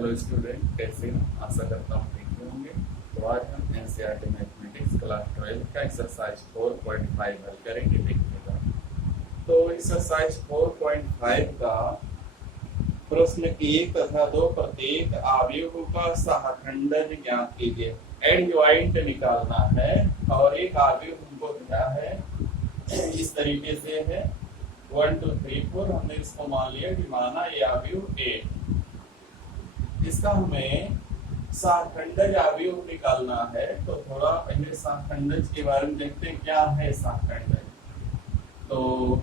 Hello student, कैसे हो? आशा करता हूँ ठीक होंगे। तो आज हम एनसीईआरटी मैथमेटिक्स क्लास 12 का एक्सरसाइज 4.5 हल करेंगे। देखिएगा, तो एक्सरसाइज 4.5 का प्रश्न 1 तथा 2 प्रत्येक अवयव का सहखंडन ज्ञात कीजिए। एडजॉइंट निकालना है और एक अवयव हमको दिया है इस तरीके से है 1 2 3 4। हमने इसको मान लिया कि माना ये अवयव ए, इसका हमें सहखंडज अवयव निकालना है। तो थोड़ा पहले सहखंडज के बारे में देखते हैं, क्या है सहखंडज। तो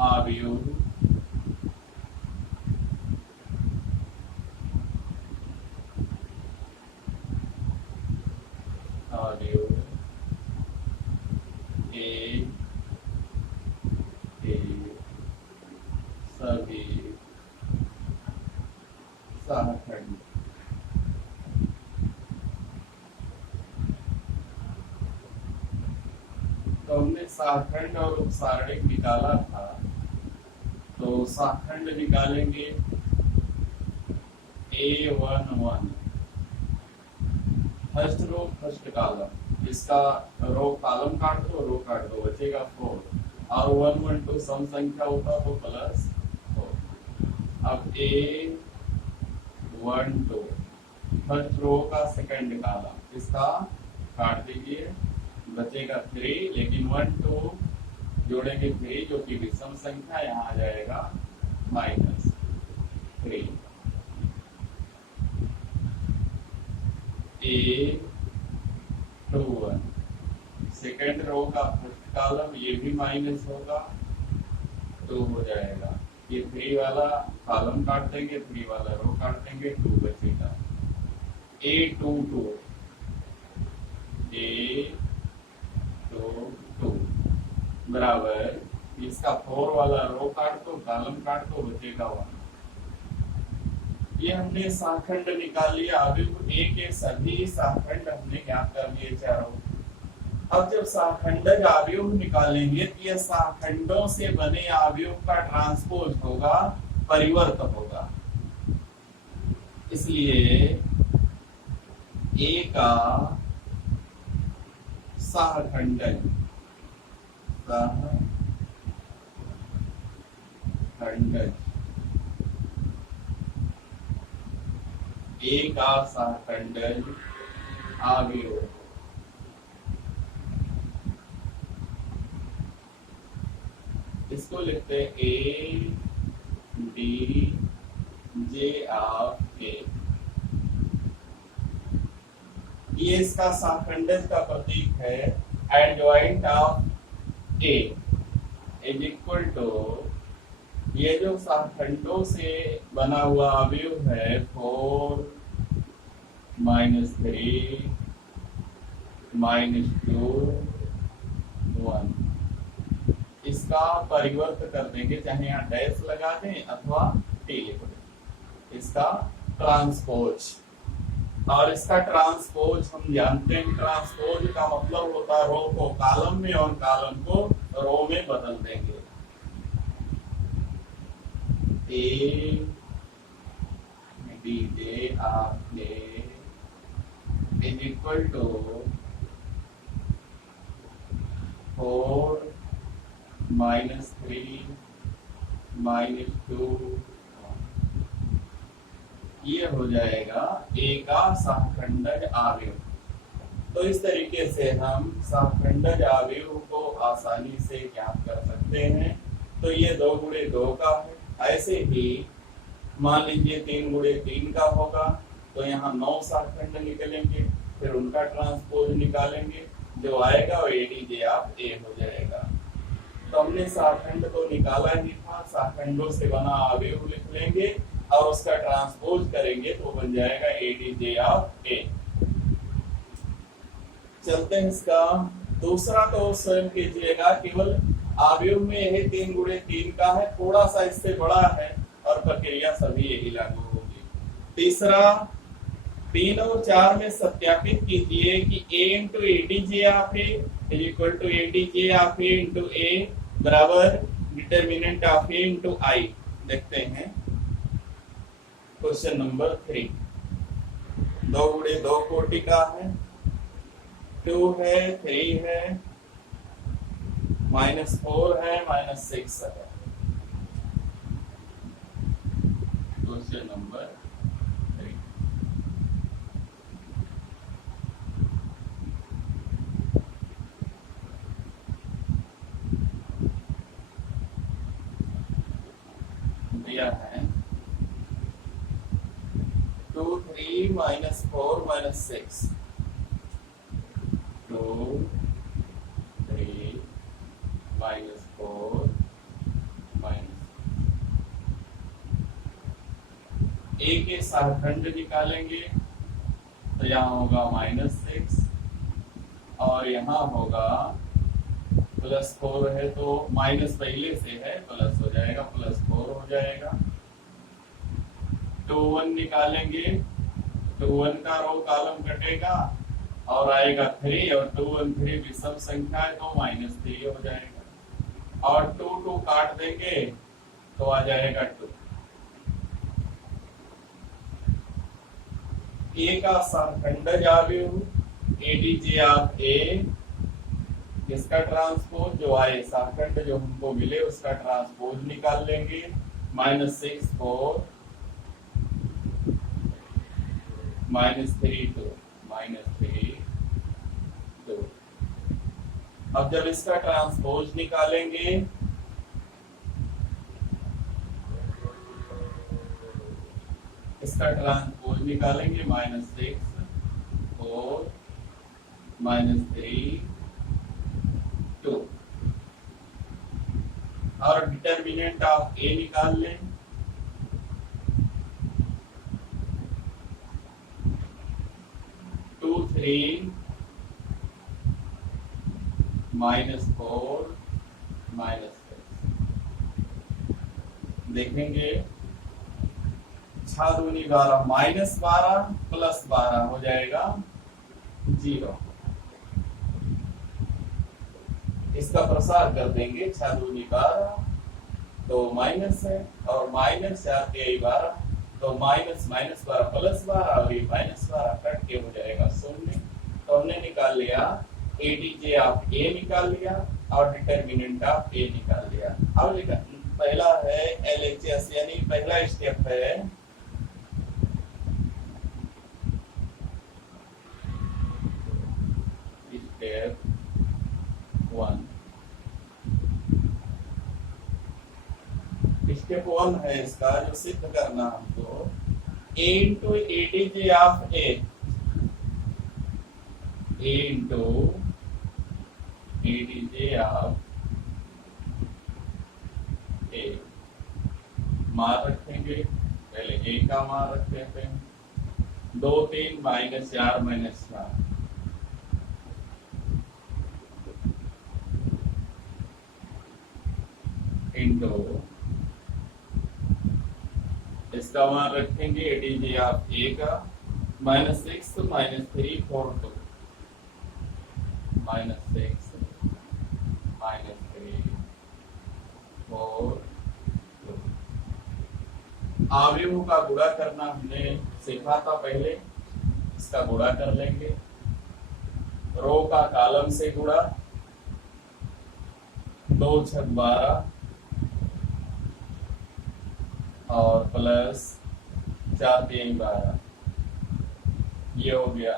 अवयव ए सभी सहखंड। तो हमने सहखंड और उपसारणिक निकाला था, तो सहखंड निकालेंगे A11 first row first column. इसका रो कॉलम काट दो, रो काट दो, बचेगा 4 और 1 1 2 सम संख्या होता तो प्लस 4। अब A1 2 फर्स्ट रो का सेकंड कॉलम, इसका काट दीजिए, बचेगा 3, लेकिन 1 2 जोड़ेंगे 3 जो कि विषम संख्या, यहाँ आ जाएगा -3। A21 सेकेंड रो का फर्स्ट कॉलम, ये भी माइनस होगा, 2 हो जाएगा। ये 3 वाला कॉलम काट देंगे, 3 वाला रो काट देंगे, 2 बचेगा। A22 बराबर, इसका 4 वाला रो काट दो, कॉलम काट दो, बचेगा 1। ये हमने सहखंड निकाल लिया। अवयव ए के सभी सहखंड हमने ज्ञात कर लिए चारों। अब जब सहखंडज अवयव निकालेंगे तो यह सहखंडों से बने अवयव का ट्रांसपोज होगा, परिवर्त होगा। इसलिए ए का सहखंडज ए का सहखंडज अवयव इसको लिखते हैं ए डी जे ऑफ ए। ये इसका सहखंडज का प्रतीक है। Adjoint of A is equal to, ये जो सहखंडों से बना हुआ अवयव है 4 -3 -2 1, इसका परिवर्त कर देंगे, चाहे यहाँ डैश लगा दें अथवा टी लिख दें। इसका ट्रांसपोज, और इसका ट्रांसपोज हम जानते हैं, ट्रांसपोज का मतलब होता है रो को कॉलम में और कॉलम को रो में बदल देंगे। A D J of A is equal to 4 -3 -2, ये हो जाएगा ए का सहखंडज अवयव। तो इस तरीके से हम सहखंडज अवयव को आसानी से ज्ञात कर सकते हैं। तो ये 2 गुणे 2 का है। ऐसे ही मान लीजिए 3 गुणे 3 का होगा, तो यहाँ 9 सहखंड निकलेंगे, फिर उनका ट्रांसपोज निकालेंगे, जो आएगा वो एडीजे ऑफ ए हो जाएगा। तो हमने सहखंड तो निकाला ही था, सहखंडों से बना अवयव लिख लेंगे और उसका ट्रांसपोज करेंगे तो बन जाएगा एडीजे ऑफ ए। चलते हैं इसका दूसरा, तो स्वयं कीजिएगा, केवल अवयव में यही 3 गुणे 3 का है, थोड़ा सा इससे बड़ा है और प्रक्रिया सभी यही लागू होगी। तीसरा, 3 और 4 में सत्यापित कीजिए कि a into ADJ of A is equal to ADJ of A into A बराबर determinant of A into I. देखते हैं क्वेश्चन नंबर 3। दो गुणे दो कोटि का है, 2 है, 3 है, -4 है, -6 है। Question number 3। दिया है 2, 3, -4, -6। 2, 3, -4, ए के सहखंड निकालेंगे तो यहाँ होगा -6 और यहाँ होगा +4 है, तो माइनस पहले से है, प्लस हो जाएगा, +4 हो जाएगा। 2 1 निकालेंगे, 2 1 का रो कॉलम कटेगा और आएगा 3, और 2 1 3 विषम संख्या है तो -3 हो जाएगा, और 2 2 काट देंगे तो आ जाएगा 2। ए का सहखंडज अवयव एडीजे ऑफ ए, इसका ट्रांसपोज जो आए सहखंड जो हमको मिले उसका ट्रांसपोज निकाल लेंगे। -6 4, -3 2, -3 2। अब जब इसका ट्रांसपोज निकालेंगे -6 4, -3 2, और डिटर्मिनेंट ऑफ ए निकाल लें। -2 3, -4, -6। देखेंगे 6 दूनी 12, -12 +12 हो जाएगा 0। इसका प्रसार कर देंगे, 6 दूनी 12 तो माइनस है, और माइनस 4 के 12 तो -12 +12 और ये -12 कट के हो जाएगा 0। तो हमने निकाल लिया एडीजे ऑफ ए निकाल लिया और डिटर्मिनेंट ऑफ ए निकाल लिया। अब पहला है एलएचएस, यानी पहला स्टेप है स्टेप 1। स्टेप 1 है इसका जो सिद्ध करना हमको, a into ADJ of A, a into ADJ of A, मान रखेंगे, पहले a का मान रख देते हैं, 2 3 -4 -4 इंटू इसका मान रखेंगे एडीजे ऑफ ए का -6 -3 4 2, -6 -3 4 2। अवयवों का गुणा करना हमने सीखा था पहले, इसका गुणा कर लेंगे। रो का कॉलम से गुणा, 2 6 12 और प्लस 4 3 12, ये हो गया।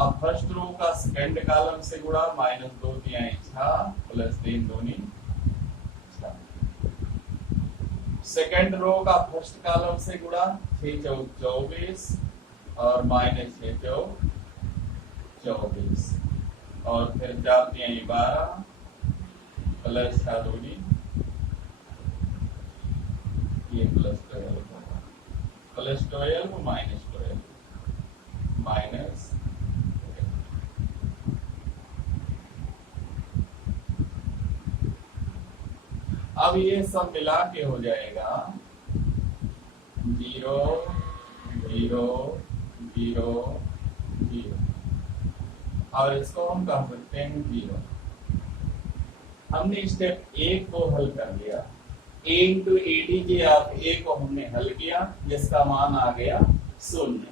अब फर्स्ट रो का सेकंड कॉलम से गुणा, -2 3 6 +3 दूनी 6। सेकंड रो का फर्स्ट कॉलम से गुणा, 6 4 24 और -6 4 24, और फिर 4 3 12 प्लस 6 दूनी ये +12 होगा, +12 -12 माइनस। अब ये सब मिला के हो जाएगा 0 0 0 0, और इसको हम कह सकते हैं 0। हमने स्टेप 1 को हल कर लिया, a इंटू एडीजे ऑफ ए को हमने हल किया, जिसका मान आ गया 0।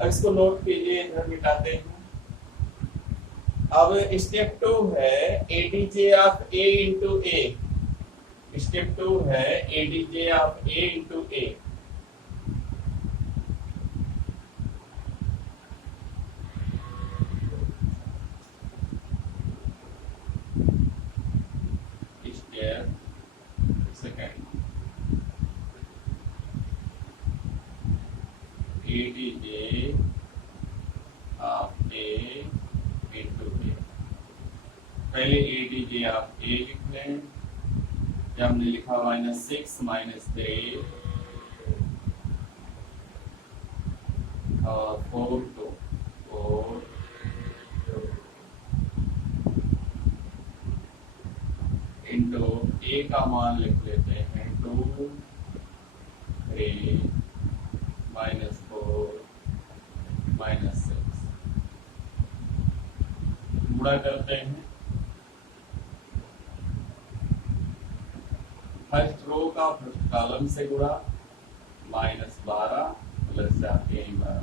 अब इसको नोट कीजिए, इधर मिटाते हैं। अब स्टेप 2 है ADJ of A into A. Step 2 है ADJ of A into A. ADJ of A into A. पहले एडीजे ऑफ ए लिख लें। जब हमने लिखा -6 -3 और 4 2 4 इंटू ए का मान लिख लेते हैं 2 3 -4 -6। गुणा करते हैं। फर्स्ट रो का फर्स्ट कॉलम से गुणा -12 प्लस 12।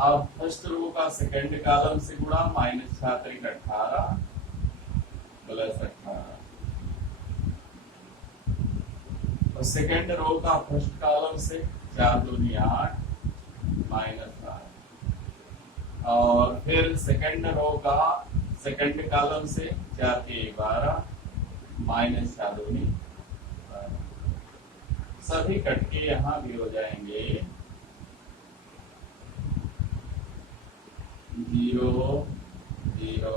अब फर्स्ट रो का सेकंड कॉलम से गुणा -6 18 प्लस 18। और सेकंड रो का फर्स्ट कॉलम से 4 दूनी 8 -8। और फिर सेकंड रो का सेकंड कॉलम से 4 के 12 -4 दूनी 12। सभी कटके यहाँ भी हो जाएंगे 0 0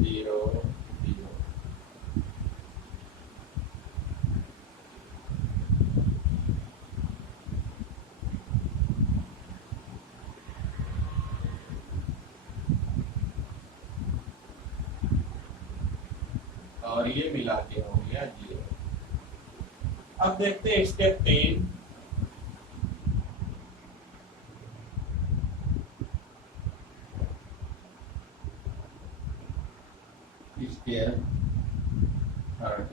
0 0। और ये मिला के हो गया 0। अब देखते हैं स्टेप 3। स्टेप 3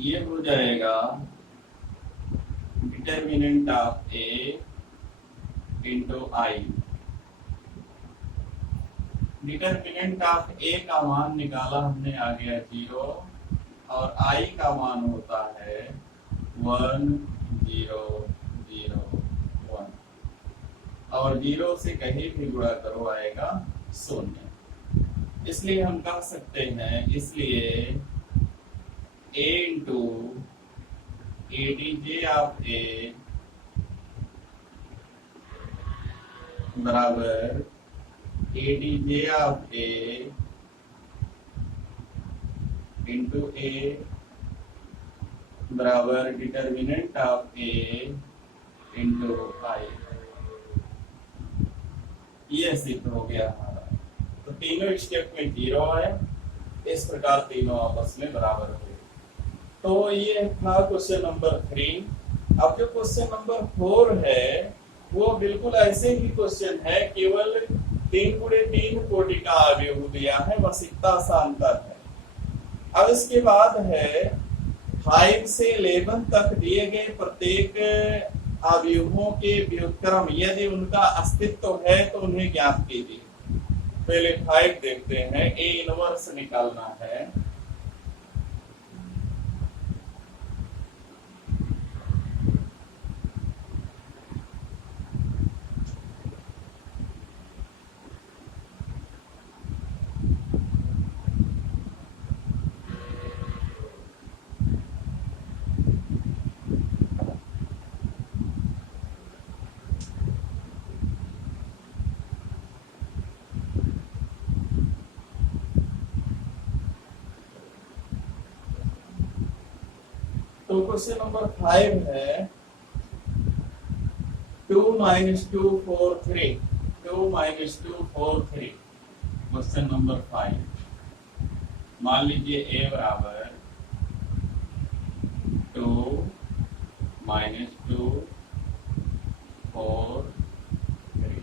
ये हो जाएगा determinant of A into I. Determinant of A का मान निकाला हमने, आ गया 0 और आई का मान होता है 1 0 0 1। और 0 से कहीं भी गुणा करो आएगा 0। इसलिए हम कह सकते हैं, इसलिए a इंटू एडीजे ऑफ ए बराबर ADJ of A into A बराबर डिटर्मिनेंट ऑफ ए इंटू आई। ये सिद्ध हो गया हमारा। तो तीनों स्टेप में 0 है, इस प्रकार तीनों आपस में बराबर हुए। तो ये था क्वेश्चन नंबर 3। अब जो क्वेश्चन नंबर 4 है वो बिल्कुल ऐसे ही क्वेश्चन है, केवल 3 × 3 कोटि का अवयव दिया है, बस इतना सा अंतर है। अब इसके बाद है 5 से 11 तक दिए गए प्रत्येक अवयवों के व्युत्क्रम यदि उनका अस्तित्व है तो उन्हें ज्ञात कीजिए। पहले 5 देखते हैं, ए इनवर्स निकालना है। तो क्वेश्चन नंबर 5 है 2 - 2 4 3। 2 - 2 4 3 क्वेश्चन नंबर 5। मान लीजिए ए बराबर 2 - 2 4 3।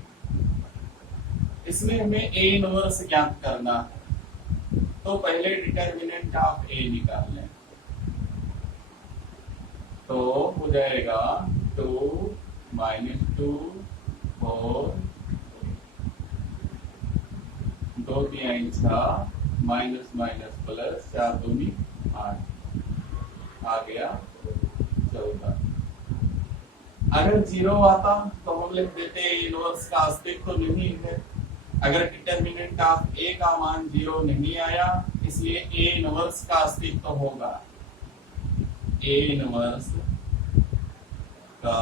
इसमें हमें ए इनवर्स ज्ञात करना है, तो पहले डिटर्मिनेंट ऑफ ए निकाल लें। तो हो जाएगा 2 -2 4 2 3 6 माइनस माइनस प्लस 4 दूनी 8 आ गया 14। अगर 0 आता तो हम लिख देते इनवर्स का अस्तित्व तो नहीं है। अगर डिटर्मिनेंट ऑफ ए का मान 0 नहीं आया इसलिए ए इनवर्स का अस्तित्व तो होगा। ए इनवर्स का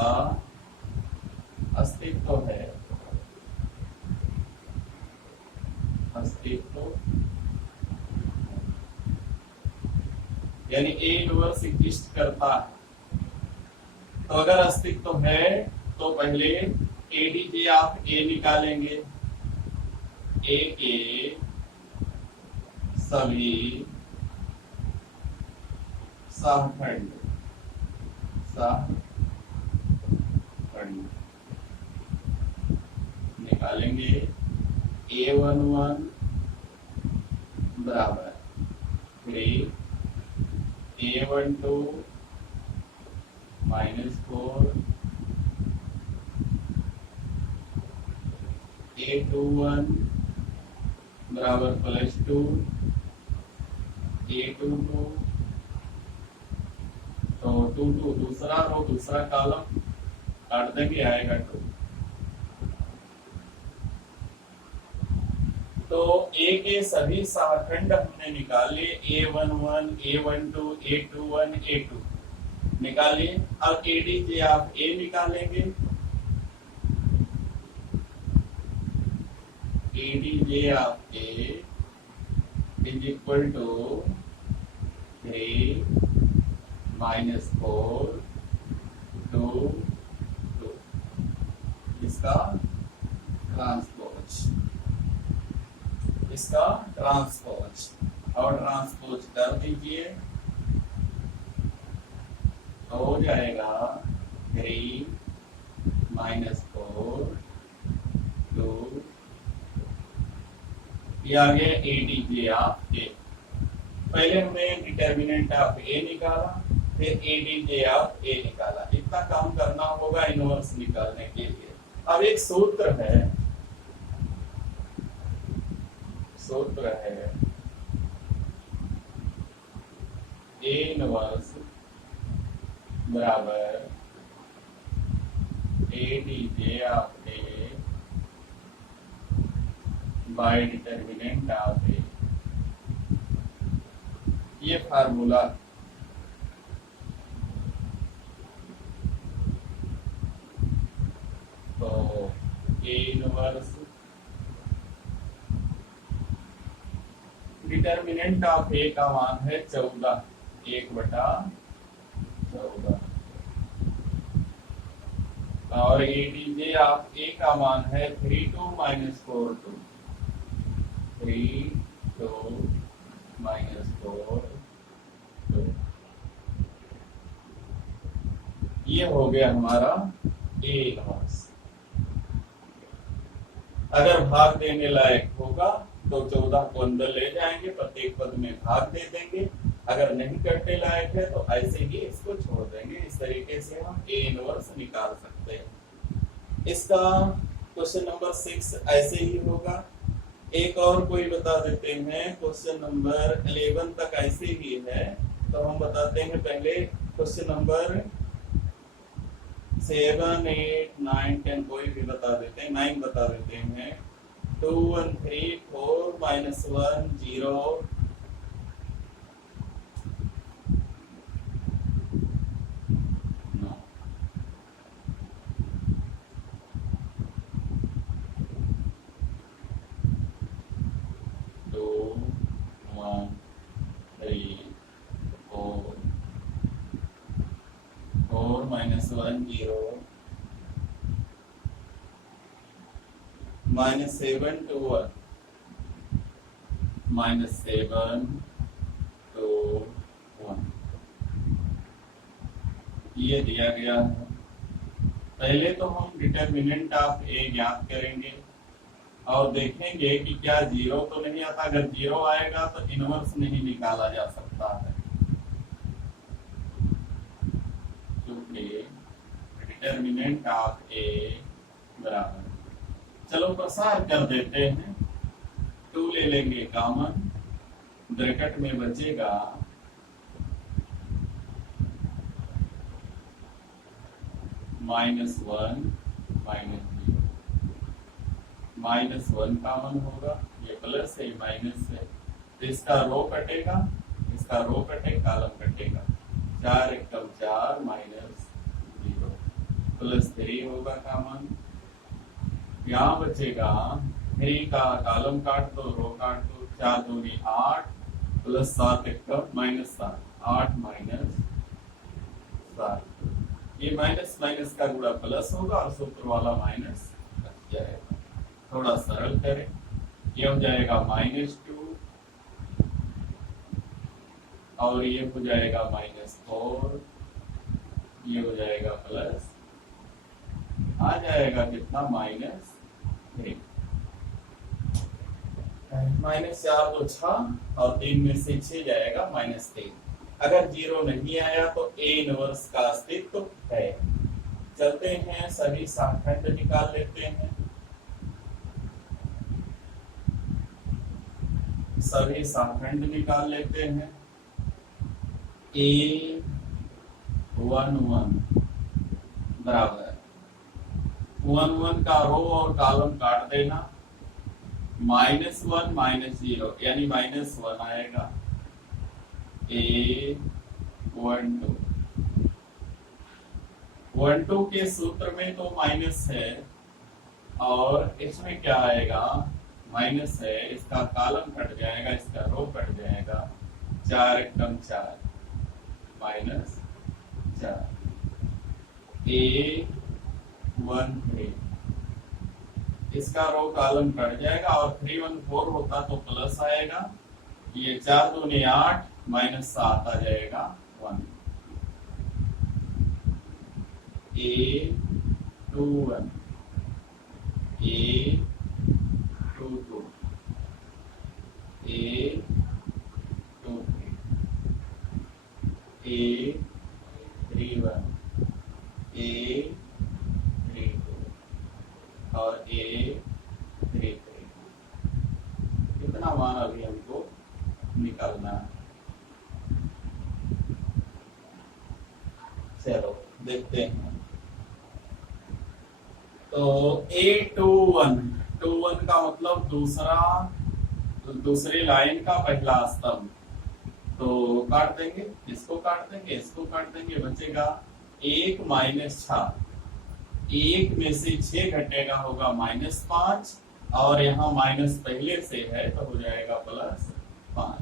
अस्तित्व तो है, अस्तित्व यानी ए इनवर्स एग्जिस्ट करता है। तो अगर अस्तित्व है तो पहले एडीजे आप ए निकालेंगे। ए के सभी सहखंड निकालेंगे। A11 बराबर 3 A12 -4 A21 बराबर +2 A22 तो 2 दूसरा रो दूसरा कॉलम काट देंगे आएगा 2। तो ए के सभी सहखंड हमने निकाले A11 A12 A21 A2 निकालिए। अब एडीजे आप ए निकालेंगे। एडीजे आप ए इज इक्वल टू 3 -4 2 2 इसका ट्रांसपोज, इसका ट्रांसपोज और ट्रांसपोज कर दीजिए तो हो जाएगा 3 -4 2 ये आ गया एडीजे ऑफ ए। पहले हमने डिटर्मिनेंट ऑफ ए निकाला फिर एडीजे ऑफ ए निकाला। इतना काम करना होगा इनवर्स निकालने के लिए। अब एक सूत्र है, सूत्र है ए इनवर्स बराबर ADJ of A by determinant of A. ये फार्मूला तो A inverse determinant of A का मान है 14 1/14 और एडीजे ऑफ ए का मान है 32 -4 2 32 -4 2। ये हो गया हमारा ए इनवर्स। अगर भाग देने लायक होगा तो 14 को अंदर ले जाएंगे, प्रत्येक पद में भाग दे देंगे। अगर नहीं करने लायक है तो ऐसे ही इसको छोड़ देंगे। इस तरीके से हम ए इनवर्स निकाल सकते हैं। इसका क्वेश्चन नंबर 6 ऐसे ही होगा। एक और कोई बता देते हैं, क्वेश्चन नंबर 11 तक ऐसे ही है तो हम बताते हैं। पहले क्वेश्चन नंबर 7 8 9 10 कोई भी बता देते हैं, 9 बता देते हैं। 2 1 3 4 -1 0 2 1 3 4 4 -1 0 -7 to 1 -7 to 1 ये दिया गया है। पहले तो हम डिटर्मिनेंट ऑफ ए ज्ञात करेंगे और देखेंगे कि क्या 0 तो नहीं आता। अगर 0 आएगा तो इनवर्स नहीं निकाला जा सकता है, क्योंकि डिटर्मिनेंट ऑफ ए बराबर, चलो प्रसार कर देते हैं, 2 ले लेंगे कॉमन, ब्रैकेट में बचेगा -1 -0, -1 कॉमन होगा, ये प्लस है माइनस है, तो इसका रो कटेगा, इसका रो कटे कॉलम कटेगा, 4 एकम 4 -0 +3 होगा कॉमन, यहाँ बचेगा 3 का कॉलम काट दो, रो काट दो, 4 दूनी 8 +7 एकम -7, 8 -7, ये माइनस माइनस का गुणा प्लस होगा और सूत्र वाला माइनस बच जाएगा। थोड़ा सरल करें, ये हो जाएगा -2 और ये हो जाएगा -4, ये हो जाएगा प्लस, आ जाएगा कितना -3, -4 तो 6 और 3 में से 6 जाएगा -3। अगर 0 नहीं आया तो A इनवर्स का अस्तित्व है। चलते हैं सभी शाखंड निकाल लेते हैं, सभी शाखंड निकाल लेते हैं। A 1 1 बराबर 1 1 का रो और कॉलम काट देना, -1 -0 यानी -1 आएगा, A 1 2 1 2 के सूत्र में तो माइनस है और इसमें क्या आएगा, माइनस है, इसका कॉलम कट जाएगा, इसका रो कट जाएगा, 4 एकम 4 -4, A 1 3, इसका रो कॉलम कट जाएगा और 3 1 4 होता तो प्लस आएगा, ये 4 दूनी 8 -7 आ जाएगा 1, A 2 1, A 2 2, A 2 3, A 3 1, A 3 2 और A 3 3, कितना मान अभी हमको निकालना है। चलो देखते हैं, तो A21 का मतलब दूसरे लाइन का पहला स्तंभ, तो काट देंगे, इसको काट देंगे, इसको काट देंगे, बचेगा 1 -6, 1 में से 6 घटेगा होगा -5 और यहाँ माइनस पहले से है तो हो जाएगा +5,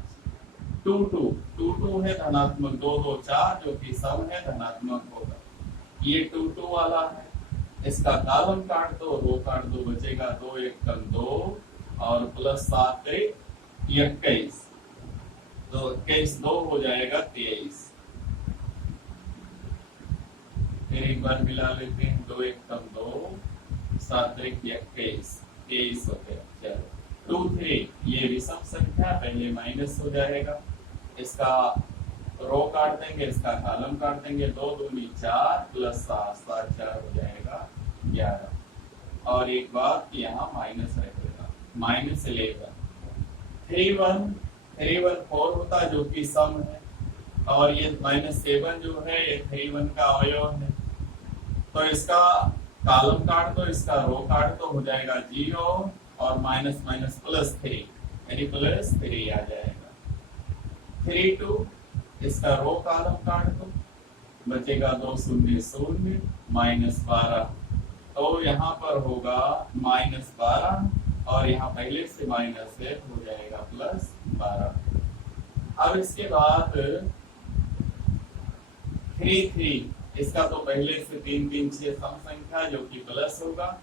2 2 2 2 है धनात्मक, 2 2 4 जो कि सम है धनात्मक होगा, ये 2 2 वाला है, इसका कॉलम काट दो, रो काट दो, बचेगा 2 एकम 2 और +7 21, तो 21 2 हो जाएगा 23, फिर एक बार मिला लेते हैं, 2 एकम 2 7 21 23 हो गया। चलो 2 3, ये विषम संख्या, पहले माइनस हो जाएगा, इसका रो काट देंगे, इसका कॉलम काट देंगे, 2 दूनी 4 +7 7 4 हो जाएगा 11, और एक बात यहाँ माइनस रहेगा, -11, 3 1 4 होता जो कि सम है, और ये -7 जो है ये 3 1 का अवयव है, तो इसका कॉलम काट दो, इसका रो काट दो, हो जाएगा 0 और +3 यानी +3 आ जाएगा, 3 2, इसका रो कॉलम काट दो, बचेगा 2 0 0 -12, तो यहाँ पर होगा -12 और यहाँ पहले से माइनस है, हो जाएगा +12। अब इसके बाद 3 3, इसका तो पहले से 3 3 6 सम संख्या जो कि प्लस होगा,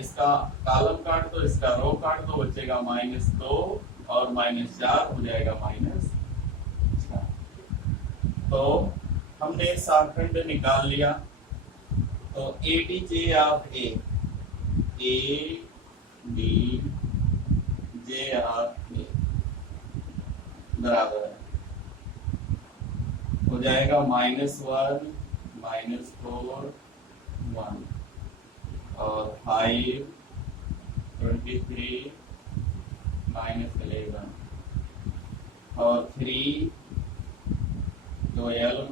इसका कॉलम काट दो, इसका रो काट दो, बचेगा -2 और -4 हो जाएगा -6। तो हमने शाखंड निकाल लिया, तो ADJ of A ADJ of A बराबर हो जाएगा -1 -4 1 और 5 23 -11 और 3 12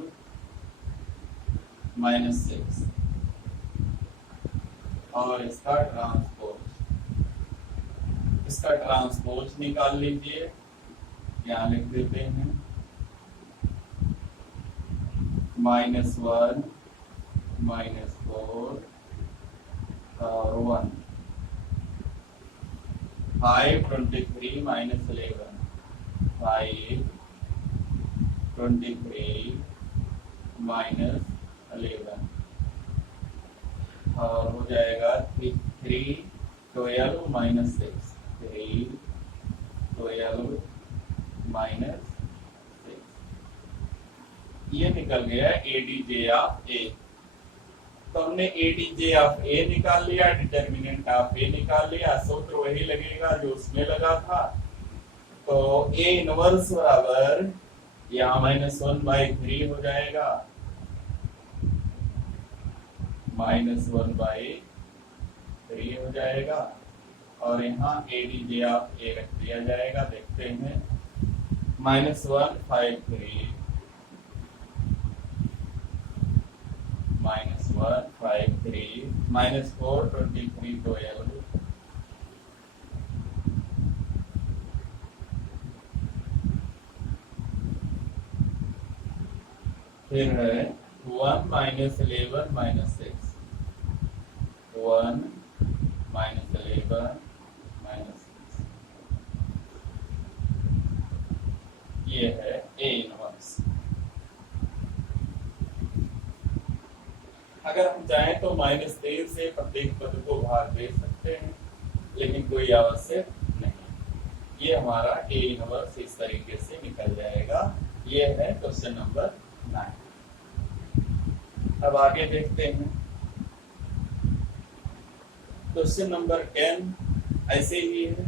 -6 और इसका ट्रांसपोज निकाल लीजिए। यहाँ लिख देते हैं -1 -4 और 1 5 23 -11 5 23 -11 और हो जाएगा 3 12 -6 3 12 -6 ये निकल गया एडीजे ऑफ ए। तो हमने एडीजे ऑफ ए निकाल लिया, डिटर्मिनेंट ऑफ ए निकाल लिया, सूत्र वही लगेगा जो उसमें लगा था। तो ए इनवर्स बराबर यहाँ -1/3 हो जाएगा, -1/3 हो जाएगा और यहाँ एडीजे ऑफ ए रख दिया जाएगा। देखते हैं -153 -153 -4 23 12 फिर है 1 -11 -6 1 -11 -6 ये है ए इनवर्स। अगर हम चाहें तो -3 से प्रत्येक पद को भाग दे सकते हैं, लेकिन कोई आवश्यक नहीं। ये हमारा ए इनवर्स इस तरीके से निकल जाएगा। ये है क्वेश्चन नंबर 9। अब आगे देखते हैं क्वेश्चन नंबर 10 ऐसे ही है।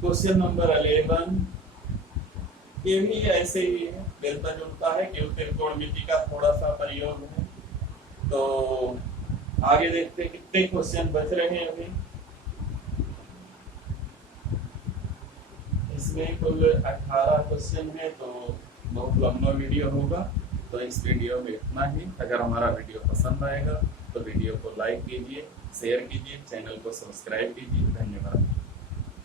क्वेश्चन नंबर 11 ये भी ऐसे ही है, मिलता जुलता है, केवल त्रिकोणमिति का थोड़ा सा प्रयोग है। तो आगे देखते हैं कितने क्वेश्चन बच रहे हैं अभी। इसमें कुल 18 क्वेश्चन है, तो बहुत लंबा वीडियो होगा। तो इस वीडियो में इतना ही। अगर हमारा वीडियो पसंद आएगा तो वीडियो को लाइक कीजिए, शेयर कीजिए, चैनल को सब्सक्राइब कीजिए। धन्यवाद।